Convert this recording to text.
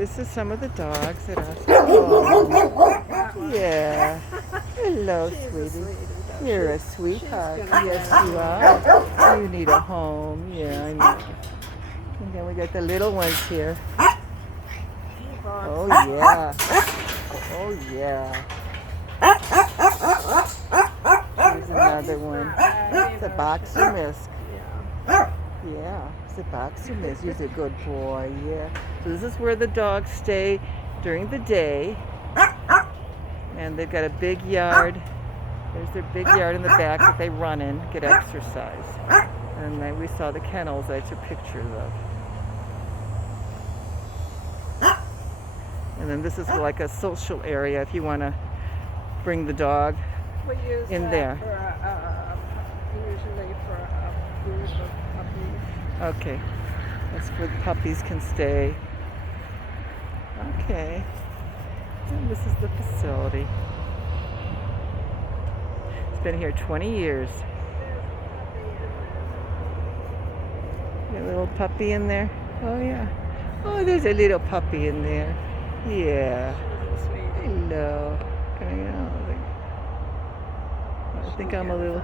This is some of the dogs that are. Oh, yeah. Hello, sweetie. You're a sweetheart. Yes, you are. You need a home. Yeah, I know. And then we got the little ones here. Oh, yeah. Oh, yeah. Here's another one. It's a boxer mist. Yeah, it's a boxer mist. He's a good boy, yeah. So this is where the dogs stay during the day. And they've got a big yard. There's their big yard in the back that they run in, get exercise. And then we saw the kennels I took pictures of. And then this is like a social area if you want to bring the dog in there. Usually for a group of puppies. Okay, that's where the puppies can stay. Okay, and this is the facility. It's been here 20 years. A little puppy in there. Oh yeah. Oh, there's a little puppy in there. Yeah. Hello. I think I'm a little